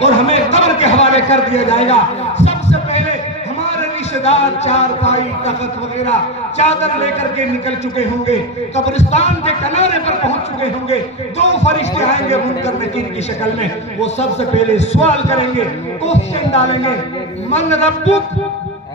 اور ہمیں قبر کے حوالے کر دیا جائے گا۔ سب سے پہلے ہمارے رشتہ دار چارپائی تخت وغیرہ چادر لے کر کے نکل چکے ہوں گے، قبرستان کے کنارے پر پہنچ چکے ہوں گے۔ دو فرشتے آئیں گے منکر نکیر کی شکل میں، وہ سب سے پہلے سوال کریں گے، کوشچن ڈالیں گے، من ربک،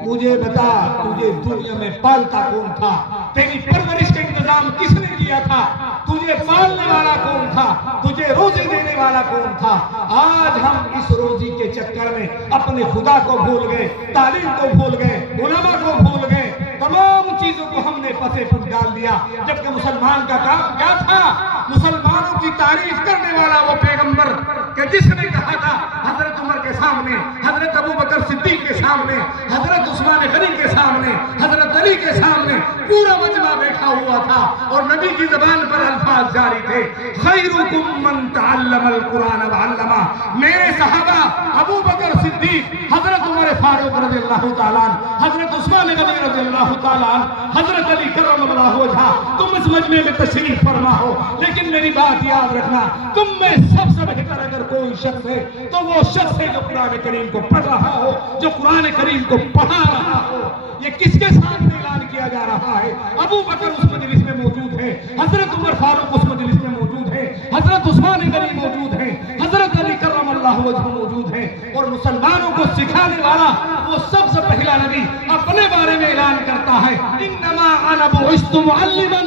مجھے بتا تجھے دنیا میں پالتا کون تھا، تیری پرورش کا انتظام کس نے کیا تھا، تجھے پالنے والا کون تھا، تجھے روزی دینے والا کون تھا۔ آج ہم اس روزی کے چکر میں اپنے خدا کو بھول گئے، تعلیم کو بھول گئے، علماء کو بھول گئے، تمام چیزوں کو ہم نے پسے پٹ ڈال دیا، جبکہ مسلمان کا کام کیا تھا؟ مسلمانوں کی تعریف کرنے والا وہ پیغمبر کہ جس نے کہا تھا حضرت عمر کے سامنے، حضرت ابو بکر صدیق کے سامنے، حضرت عثمان غنی کے سامنے، حضرت علی کے سامنے پورا مجمع بیٹھا ہوا تھا اور نبی کی زبان پر الفاظ جاری تھے، خیرکم من تعلم القرآن وعلمہ۔ میرے صحابہ ابو بکر صدیق، حضرت عمر فاروق رضی اللہ تعالیٰ، حضرت عثمان غنی رضی اللہ تعالیٰ، حضرت علی کرم اللہ وجہہ، تم اس مجمع میں تشریف فرما ہو، لیکن میری بات یاد رکھنا، تم میں سب سے بہتر اگر کوئی شخص ہے تو وہ شخص ہے جو قرآن کریم کو پڑھ رہا ہو، جو قرآن کریم کو پڑھا رہا ہو۔ یہ کس کے سامنے اعلان کیا جا رہا ہے؟ ابو بکر اس مجلس میں موجود ہے، حضرت عمر فاروق اس مجلس میں موجود ہے، حضرت عثمان غنی موجود ہے، حضرت علی کرم اللہ وجہہ موجود ہے، اور مسلمانوں کو سکھانے والا وہ سب سے پہلا نبی اپنے بارے میں اعلان کرتا ہے، انما انا بعثت معلما،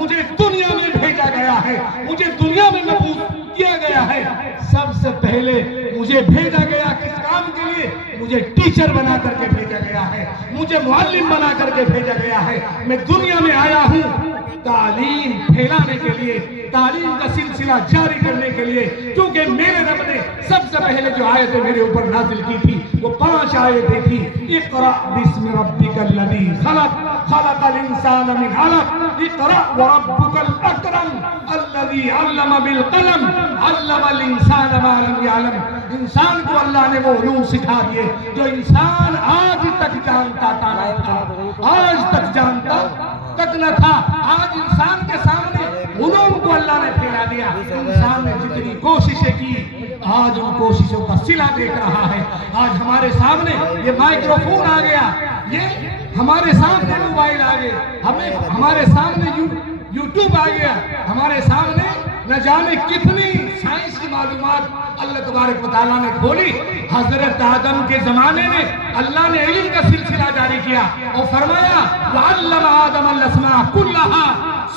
مجھے دنیا میں بھیجا گیا ہے، مجھے دنیا میں مبعوث کیا گیا ہے۔ سب سے پہلے مجھے بھیجا گیا کس کام کے لیے؟ مجھے ٹیچر بنا کر کے بھیجا گیا ہے، مجھے معلم بنا کر کے بھیجا گیا ہے۔ میں دنیا میں آیا ہوں تعلیم پھیلانے کے لیے، تعلیم کا سلسلہ جاری کرنے کے لیے، کیونکہ میرے رب نے سب سے پہلے جو آیتیں میرے اوپر نازل کی تھی وہ 5 آیتیں تھی۔ اقرأ بسم ربک الذی خلق، خلق الانسان من علق، اقرأ وربک الاکرم الذی علم بالقلم، علم الانسان ما لم یعلم۔ انسان کو اللہ نے وہ علوم سکھا دیے جو انسان آج تک جانتا تھا، آج تک جانتا تک نہ تھا۔ آج انسان کے سامنے علوم کو اللہ نے پھیلا دیا۔ انسان نے جتنی کوششیں کی آج ان کوششوں کا صلہ دیکھ رہا ہے۔ آج ہمارے سامنے یہ مائکروفون آ گیا، یہ ہمارے سامنے موبائل آ گئے، ہمارے سامنے یوٹیوب آ گیا، ہمارے سامنے نہ جانے کتنی سائنس کی معلومات اللہ تبارک و تعالیٰ نے کھولی۔ حضرت آدم کے زمانے میں اللہ نے علم کا سلسلہ جاری کیا اور فرمایا وَعَلَّمَ آدَمَ الْأَسْمَاءَ كُلَّهَا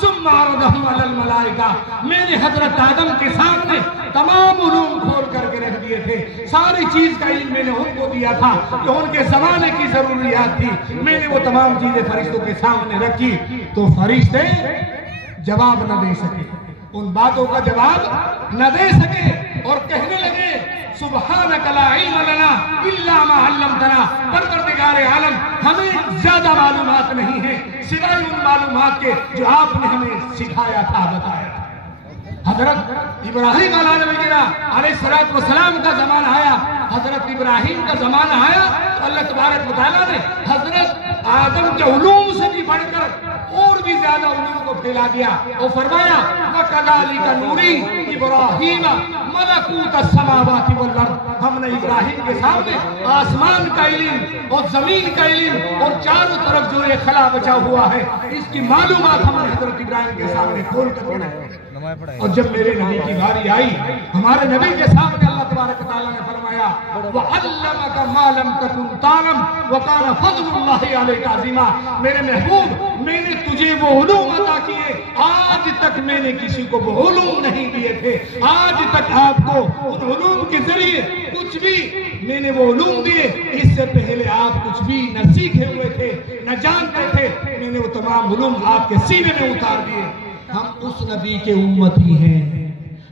ثُمَّ عَرَضَهُمْ عَلَى الْمَلَائِكَةِ۔ میں نے حضرت آدم کے سامنے تمام علوم کھول کر کے رکھ دیے تھے، ساری چیز کا علم میں نے ان کو دیا تھا جو ان کے زمانے کی ضروریات تھی۔ میں نے وہ تمام چیزیں فرشتوں کے سامنے رکھی تو فرشتے جواب نہ دے سکے، ان باتوں کا جواب نہ دے سکے اور کہنے لگے سبحانک لا علم لنا الا ما علمتنا۔ پروردگار عالم ہمیں زیادہ معلومات نہیں ہیں سوائے ان معلومات کے جو آپ نے ہمیں سکھایا تھا، بتایا تھا۔ حضرت ابراہیم علیہ السلام کا زمانہ آیا، حضرت ابراہیم کا زمانہ آیا تو اللہ تبارک و تعالیٰ نے حضرت آدم کے علوم سے بھی بڑھ کر اور بھی زیادہ علوم کو پھیلا دیا اور فرمایا وَكَذَلِكَ نُورِي إِبْرَاهِيمَ مَلَكُوتَ السَّمَاوَاتِ وَالْأَرْضِ۔ ہم نے ابراہیم کے سامنے آسمان کا علم اور زمین کا علم اور چاروں طرف جو یہ خلا بچا ہوا ہے اس کی معلومات ہم نے حضرت ابراہیم کے سامنے کھول کر رکھی۔ اور جب میرے نبی کی باری آئی، ہمارے نبی کے سامنے اللہ تبارک و تعالیٰ نے فرمایا وَعَلَّمَكَ مَا لَمْ تَكُنْ تَعْلَمْ وَكَانَ فَضْلُ اللَّهِ عَلَيْكَ عَظِيمًا۔ میرے محبوب، میں نے تجھے وہ علوم عطا کیے، آج تک میں نے کسی کو وہ علوم نہیں دیے تھے۔ آج تک آپ کو ان علوم کے ذریعے کچھ بھی میں نے وہ علوم دیے، اس سے پہلے آپ کچھ بھی نہ سیکھے ہوئے تھے، نہ جانتے تھے، میں نے وہ تمام علوم آپ کے سینے میں اتار دیے۔ ہم اس نبی کے امتی ہیں،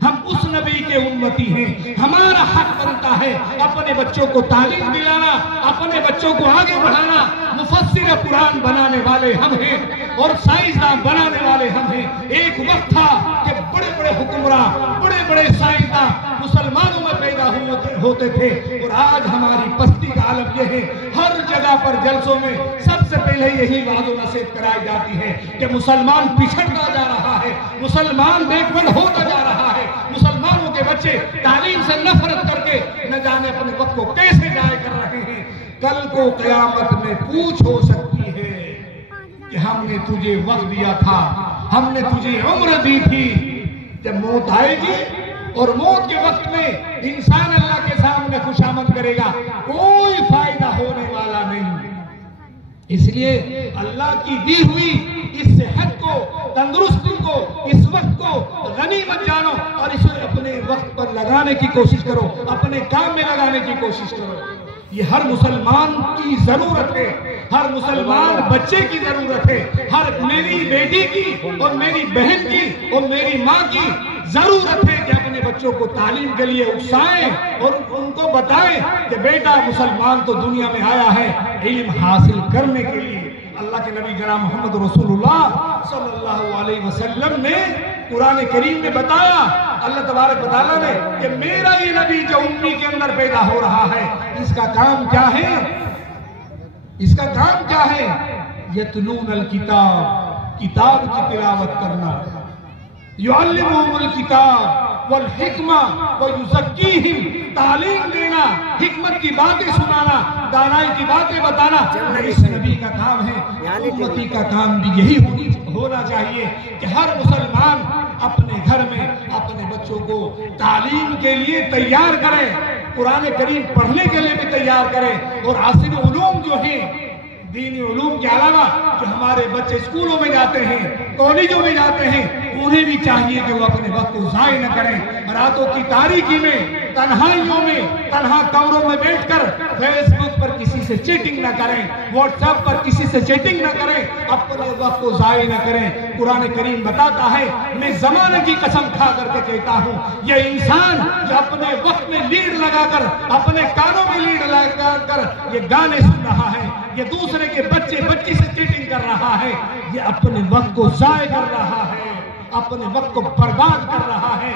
ہم اس نبی کے امتی ہیں۔ ہمارا حق بنتا ہے اپنے بچوں کو تعلیم دلانا، اپنے بچوں کو آگے بڑھانا۔ مفسر قرآن بنانے والے ہم ہیں اور سائنسداں بنانے والے ہم ہیں۔ ایک وقت تھا کہ بڑے بڑے حکمراں، بڑے بڑے سائنسداں مسلمانوں میں پیدا ہوتے تھے، اور آج ہماری پستی کا عالم یہ ہے ہر جگہ پر جلسوں میں سب سے پہلے یہی وعظ و نصیحت کرائی جاتی ہے کہ مسلمان پچھڑتا جا رہا ہے، مسلمان بیکورڈ ہوتا جا رہا ہے، مسلمانوں کے بچے تعلیم سے نفرت کر کے نہ جانے جانے اپنے وقت کو کیسے ضائع کر رہے ہیں. کل کو قیامت میں پوچھ ہو سکتی ہے کہ ہم نے تجھے وقت دیا تھا, ہم نے تجھے عمر دی تھی. جب موت آئے گی اور موت کے وقت میں انسان اللہ کے سامنے خوشامد کرے گا, کوئی فائدہ ہونے والا نہیں. اس لیے اللہ کی دی ہوئی اس صحت کو, تندرستی کو, اس وقت کو غنیمت جانو اور اسے اپنے وقت پر لگانے کی کوشش کرو, اپنے کام میں لگانے کی کوشش کرو. یہ ہر مسلمان کی ضرورت ہے, ہر مسلمان بچے کی ضرورت ہے, ہر میری بیٹی کی اور میری بہن کی اور میری ماں کی ضرورت ہے کہ اپنے بچوں کو تعلیم کے لیے اکسائیں اور ان کو بتائیں کہ بیٹا مسلمان تو دنیا میں آیا ہے علم حاصل کرنے کے لیے. اللہ کے نبی جناب محمد رسول اللہ صلی اللہ علیہ وسلم نے قرآن کریم میں بتایا, اللہ تبارک و تعالیٰ نے, کہ میرا یہ نبی جو امی کے اندر پیدا ہو رہا ہے اس کا کام کیا ہے, اس کا کام کیا ہے؟ یتلون الکتاب, کتاب کی تلاوت کرنا, یعلمہم الکتاب والحکمہ ویزکیہم, تعلیم دینا, حکمت کی باتیں سنانا, دانائی کی باتیں بتانا. اس نبی کا کام ہے. امتی کا کام بھی یہی ہونا چاہیے کہ ہر مسلمان اپنے گھر میں اپنے بچوں کو تعلیم کے لیے تیار کرے, قرآن کریم پڑھنے کے لیے بھی تیار کرے. اور عصری علوم جو ہیں, دینی علوم کے علاوہ جو ہمارے بچے اسکولوں میں جاتے ہیں, کالجوں میں جاتے ہیں, انہیں بھی چاہیے کہ وہ اپنے وقت کو ضائع نہ کریں. راتوں کی تاریکی میں, تنہائیوں میں, تنہا کمروں میں بیٹھ کر فیس بک پر کسی سے چیٹنگ نہ کریں, واٹس ایپ پر کسی سے چیٹنگ نہ کریں, اپنے وقت کو ضائع نہ کریں. قرآن کریم بتاتا ہے, میں زمانے کی قسم کھا کر کے کہتا ہوں, یہ انسان جو اپنے وقت میں لیڈ لگا کر, اپنے کانوں میں لیڈ لگا کر یہ گانے سن رہا ہے, یہ دوسرے کے بچی سے چیٹنگ کر رہا ہے, یہ اپنے وقت کو ضائع کر رہا ہے, اپنے وقت کو برباد کر رہا ہے.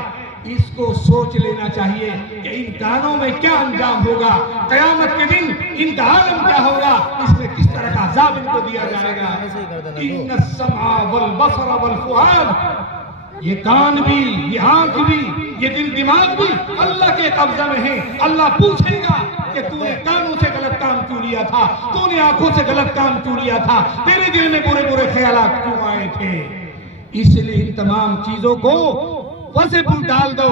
اس کو سوچ لینا چاہیے کہ ان کانوں میں کیا انجام ہوگا, قیامت کے دن ان کا عالم کیا ہوگا, اس میں کس طرح کا عذاب ان کو دیا جائے گا. ان السمع والبصر والفؤاد, یہ کان بھی, یہ آنکھ بھی, یہ دل دماغ بھی اللہ کے قبضہ میں ہے. اللہ پوچھے گا کہ تو نے کانوں سے غلط کام کیوں لیا تھا, تو نے آنکھوں سے غلط کام کیوں لیا تھا, تیرے دل میں برے برے خیالات کیوں آئے تھے. اس لیے ان تمام چیزوں کو وسے پر ڈال دو.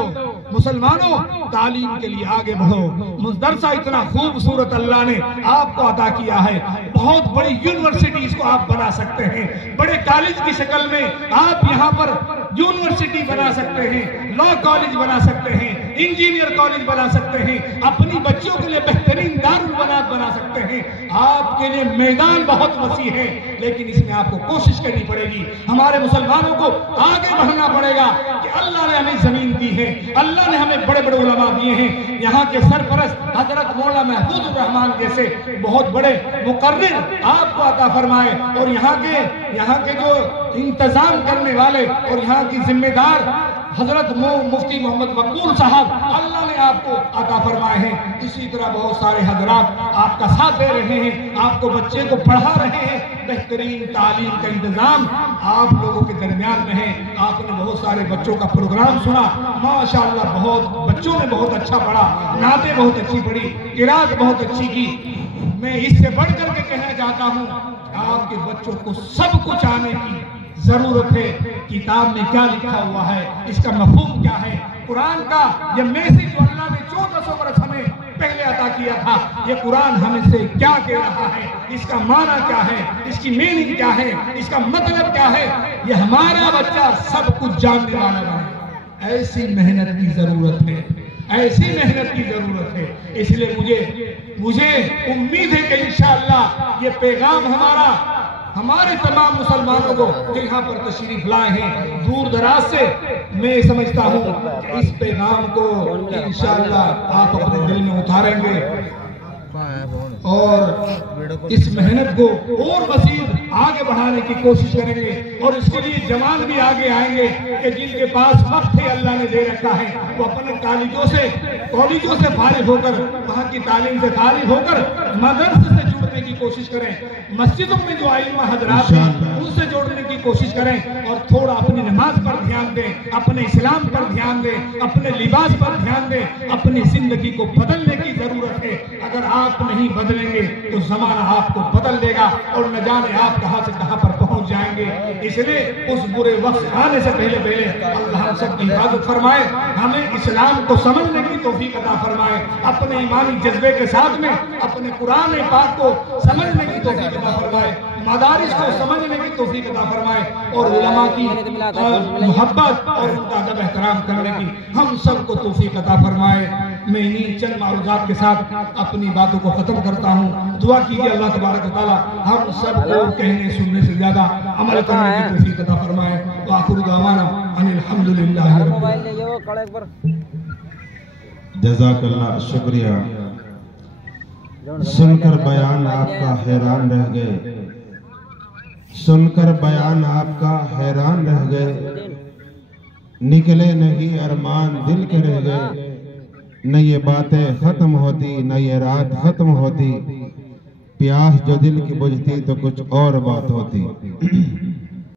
مسلمانوں, تعلیم کے لیے آگے بڑھو. مدرسہ اتنا خوبصورت اللہ نے آپ کو عطا کیا ہے, بہت بڑی یونیورسٹیز کو آپ بنا سکتے ہیں, بڑے کالج کی شکل میں آپ یہاں پر یونیورسٹی بنا سکتے ہیں, لا کالج بنا سکتے ہیں, انجینئر کالج بنا سکتے ہیں, اپنی بچیوں کے لیے بہترین دارالبنات بنا سکتے ہیں. آپ کے لیے میدان بہت وسیع ہے, لیکن اس میں آپ کو کوشش کرنی پڑے گی. ہمارے مسلمانوں کو آگے بڑھنا پڑے گا کہ اللہ نے ہمیں زمین دی ہے, اللہ نے ہمیں بڑے بڑے علماء دیے ہیں. یہاں کے سرپرست حضرت مولانا محفوظ الرحمان جیسے بہت بڑے مقرر آپ کو عطا فرمائے, اور یہاں کے جو انتظام کرنے والے اور یہاں کی ذمہ دار حضرت مفتی محمد وقول صاحب, اللہ نے آپ کو عطا فرمائے ہیں. اسی طرح بہت سارے حضرات آپ کا ساتھ دے رہے ہیں, آپ کو بچے کو پڑھا رہے ہیں. بہترین تعلیم کا انتظام آپ لوگوں کے درمیان میں ہے. آپ نے بہت سارے بچوں کا پروگرام سنا, ماشاءاللہ بہت بچوں نے بہت اچھا پڑھا, نعتیں بہت اچھی پڑھی, قرات بہت اچھی کی. میں اس سے بڑھ کر کے کہنا چاہتا ہوں, آپ کے بچوں کو سب کچھ آنے کی ضرورت ہے. کتاب میں کیا لکھا ہوا ہے, اس کا مفہوم کیا ہے, قرآن کا یہ میسج جو اللہ نے 1400 برس ہمیں پہلے عطا کیا تھا, یہ قرآن ہمیں سے کیا کہہ رہا ہے, اس کا معنی کیا ہے, اس کی میننگ کیا ہے, اس کا مطلب کیا ہے, یہ ہمارا بچہ سب کچھ جاننے والا بنے. ایسی محنت کی ضرورت ہے, ایسی محنت کی ضرورت ہے. اس لیے مجھے امید ہے کہ انشاءاللہ یہ پیغام ہمارے تمام مسلمانوں کو یہاں پر تشریف لائے ہیں دور دراز سے, میں سمجھتا ہوں کہ اس پیغام کو انشاءاللہ آپ اپنے دل میں اتاریں گے اور اس محنت کو اور مزید آگے بڑھانے کی کوشش کریں گے. اور اس کے لیے جوان بھی آگے آئیں گے کہ جن کے پاس وقت ہے اللہ نے دے رکھا ہے, وہ اپنے کالجوں سے فارغ ہو کر, وہاں کی تعلیم سے فارغ ہو کر مدرسے سے جڑنے کی کوشش کریں, مسجدوں میں جو ائمہ حضرات ہیں ان سے جوڑنے کی کوشش کریں, اور تھوڑا اپنی نماز پر دھیان دیں, اپنے اسلام پر دھیان دیں, اپنے لباس پر دھیان دیں, اپنی زندگی کو بدلنے کی ضرورت ہے. اگر آپ نہیں بدلیں گے تو زمانہ آپ کو بدل دے گا اور نہ جانے آپ کہاں سے کہاں پر پہنچ جائیں گے. اس لیے اس برے وقت آنے سے پہلے اللہ ہم سب کی حفاظت فرمائے, ہمیں اسلام کو سمجھنے کی توفیق عطا فرمائے, اپنے ایمانی جذبے کے ساتھ میں اپنے قرآن پاک کو سمجھنے کی توفیق عطا فرمائے, مدارس کو سمجھنے کی توفیق عطا فرمائے, اور علماء کی محبت اور ان کا ادب احترام کرنے کی ہم سب کو توفیق عطا فرمائے. میں انہیں چند معروضات کے ساتھ اپنی باتوں کو ختم کرتا ہوں. دعا کیجیے اللہ تبارک و تعالیٰ ہم سب کو کہنے سننے سے زیادہ عمل کرنے کی توفیق عطا فرمائے. وآخر دعوانا ان الحمدللہ رب العالمین. جزاک اللہ, شکریہ. سن کر بیان آپ کا حیران رہ گئے, سن کر بیان آپ کا حیران رہ گئے, نکلے نہیں ارمان دل کے رہ گئے, نہ یہ باتیں ختم ہوتی نہ یہ رات ختم ہوتی, پیاس جو دل کی بجھتی تو کچھ اور بات ہوتی.